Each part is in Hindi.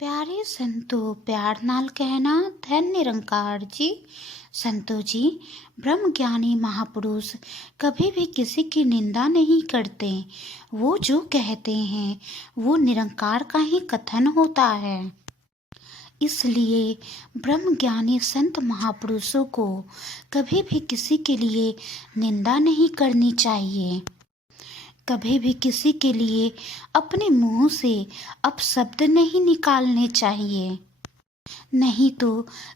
प्यारे संतो प्यार नाल कहना धन निरंकार जी। संतो जी, ब्रह्म ज्ञानी महापुरुष कभी भी किसी की निंदा नहीं करते। वो जो कहते हैं वो निरंकार का ही कथन होता है। इसलिए ब्रह्म ज्ञानी संत महापुरुषों को कभी भी किसी के लिए निंदा नहीं करनी चाहिए। कभी भी किसी के लिए अपने मुंह से अपशब्द नहीं निकालने चाहिए। नहीं तो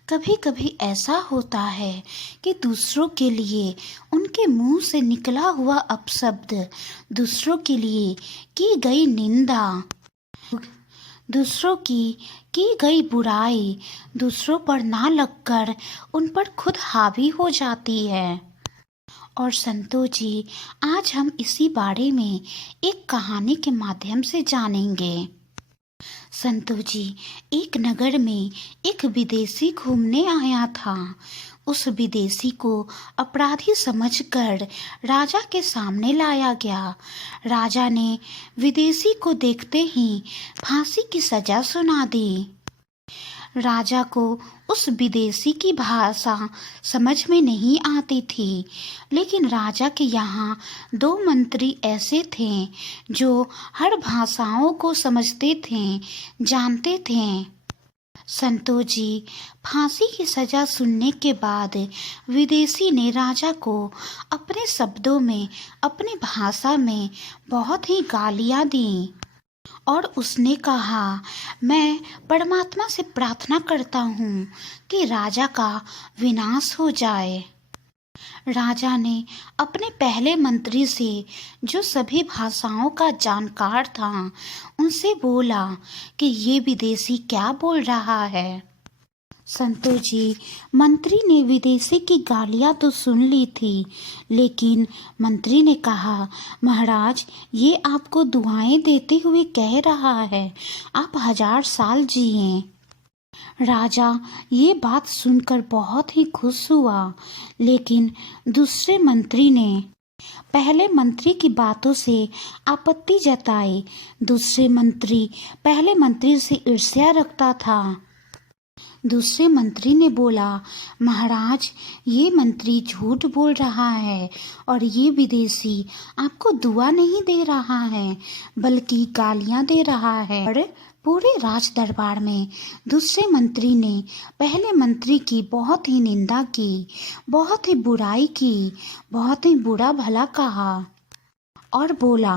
कभी कभी ऐसा होता है कि दूसरों के लिए उनके मुंह से निकला हुआ अपशब्द, दूसरों के लिए की गई निंदा, दूसरों की गई बुराई दूसरों पर ना लगकर उन पर खुद हावी हो जाती है। और संतो जी, आज हम इसी बारे में एक कहानी के माध्यम से जानेंगे। संतो जी, एक नगर में एक विदेशी घूमने आया था। उस विदेशी को अपराधी समझकर राजा के सामने लाया गया। राजा ने विदेशी को देखते ही फांसी की सजा सुना दी। राजा को उस विदेशी की भाषा समझ में नहीं आती थी, लेकिन राजा के यहाँ 2 मंत्री ऐसे थे जो हर भाषाओं को समझते थे, जानते थे। संतो जी, फांसी की सजा सुनने के बाद विदेशी ने राजा को अपने शब्दों में, अपनी भाषा में बहुत ही गालियाँ दी और उसने कहा, मैं परमात्मा से प्रार्थना करता हूँ कि राजा का विनाश हो जाए। राजा ने अपने पहले मंत्री से, जो सभी भाषाओं का जानकार था, उनसे बोला कि ये विदेशी क्या बोल रहा है। संतो जी, मंत्री ने विदेशी की गालियां तो सुन ली थी, लेकिन मंत्री ने कहा, महाराज, ये आपको दुआएं देते हुए कह रहा है, आप 1000 साल जिए। राजा ये बात सुनकर बहुत ही खुश हुआ, लेकिन दूसरे मंत्री ने पहले मंत्री की बातों से आपत्ति जताई। दूसरे मंत्री पहले मंत्री से ईर्ष्या रखता था। दूसरे मंत्री ने बोला, महाराज, ये मंत्री झूठ बोल रहा है और ये विदेशी आपको दुआ नहीं दे रहा है, बल्कि गालियां दे रहा है। और पूरे राज दरबार में दूसरे मंत्री ने पहले मंत्री की बहुत ही निंदा की, बहुत ही बुराई की, बहुत ही बुरा भला कहा और बोला,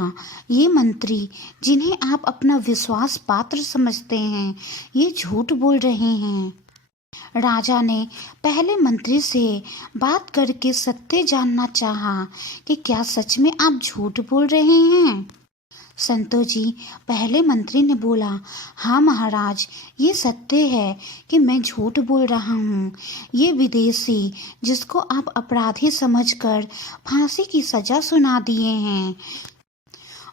ये मंत्री जिन्हें आप अपना विश्वास पात्र समझते हैं, ये झूठ बोल रहे हैं। राजा ने पहले मंत्री से बात करके सत्य जानना चाहा कि क्या सच में आप झूठ बोल रहे हैं। संतो जी, पहले मंत्री ने बोला, हाँ महाराज, ये सत्य है कि मैं झूठ बोल रहा हूँ। ये विदेशी जिसको आप अपराधी समझकर फांसी की सजा सुना दिए हैं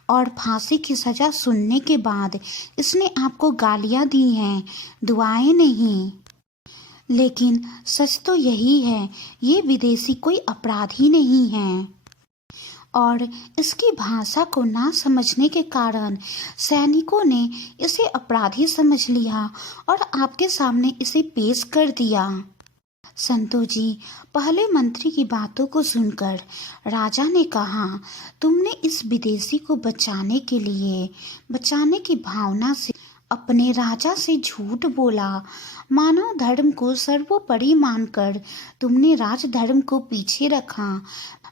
और फांसी की सजा सुनने के बाद इसने आपको गालियाँ दी हैं, दुआएं नहीं। लेकिन सच तो यही है, ये विदेशी कोई अपराधी नहीं है और इसकी भाषा को ना समझने के कारण सैनिकों ने इसे अपराधी समझ लिया और आपके सामने इसे पेश कर दिया। संतो जी, पहले मंत्री की बातों को सुनकर राजा ने कहा, तुमने इस विदेशी को बचाने की भावना से अपने राजा से झूठ बोला। मानव धर्म को सर्वोपरि मानकर तुमने राजधर्म को पीछे रखा।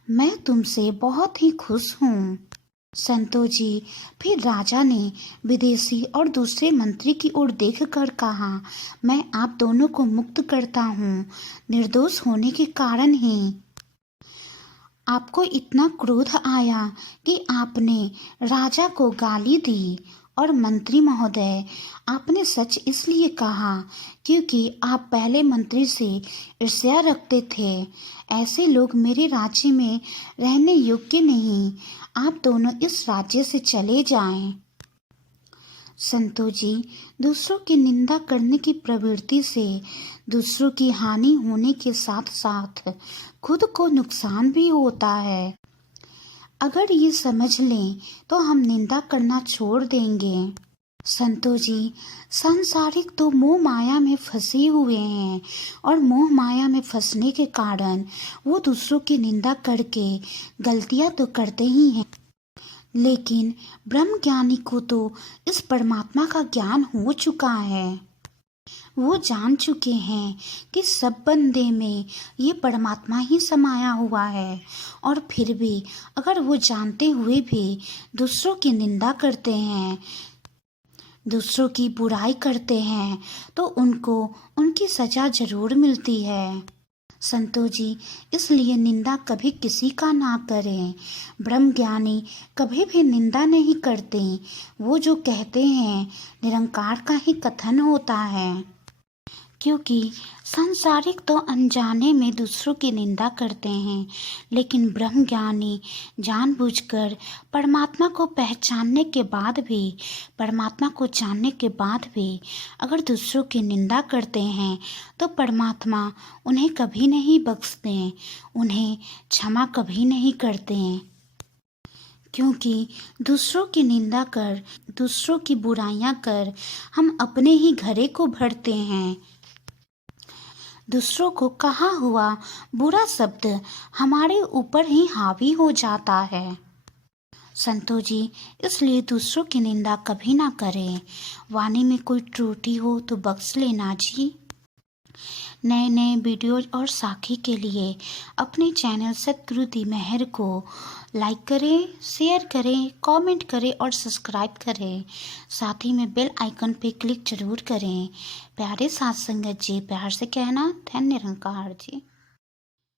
मैं तुमसे बहुत ही खुश हूँ। संतो जी, फिर राजा ने विदेशी और दूसरे मंत्री की ओर देखकर कहा, मैं आप दोनों को मुक्त करता हूँ, निर्दोष होने के कारण ही आपको इतना क्रोध आया कि आपने राजा को गाली दी। और मंत्री महोदय, आपने सच इसलिए कहा क्योंकि आप पहले मंत्री से ईर्ष्या रखते थे। ऐसे लोग मेरे राज्य में रहने योग्य नहीं। आप दोनों इस राज्य से चले जाएं। संतो जी, दूसरों की निंदा करने की प्रवृत्ति से दूसरों की हानि होने के साथ साथ खुद को नुकसान भी होता है। अगर ये समझ लें तो हम निंदा करना छोड़ देंगे। संतो जी, सांसारिक तो मोह माया में फंसे हुए हैं और मोह माया में फंसने के कारण वो दूसरों की निंदा करके गलतियां तो करते ही हैं, लेकिन ब्रह्म ज्ञानी को तो इस परमात्मा का ज्ञान हो चुका है। वो जान चुके हैं कि सब बंदे में ये परमात्मा ही समाया हुआ है, और फिर भी अगर वो जानते हुए भी दूसरों की निंदा करते हैं, दूसरों की बुराई करते हैं, तो उनको उनकी सजा जरूर मिलती है। संतो जी, इसलिए निंदा कभी किसी का ना करें। ब्रह्म ज्ञानी कभी भी निंदा नहीं करते। वो जो कहते हैं निरंकार का ही कथन होता है, क्योंकि सांसारिक तो अनजाने में दूसरों की निंदा करते हैं, लेकिन ब्रह्म ज्ञानी जानबूझकर परमात्मा को पहचानने के बाद भी, परमात्मा को जानने के बाद भी अगर दूसरों की निंदा करते हैं तो परमात्मा उन्हें कभी नहीं बख्शते, उन्हें क्षमा कभी नहीं करते। क्योंकि दूसरों की निंदा कर, दूसरों की बुराइयां कर हम अपने ही घरे को भरते हैं। दूसरों को कहा हुआ बुरा शब्द हमारे ऊपर ही हावी हो जाता है। संतो जी, इसलिए दूसरों की निंदा कभी ना करें। वाणी में कोई त्रुटि हो तो बख्श लेना जी। नए नए वीडियोज और साखी के लिए अपने चैनल सतगुरु दी मेहर को लाइक करें, शेयर करें, कमेंट करें और सब्सक्राइब करें। साथ ही में बेल आइकन पे क्लिक जरूर करें। प्यारे साथ संगत जी, प्यार से कहना धन्य निरंकार जी।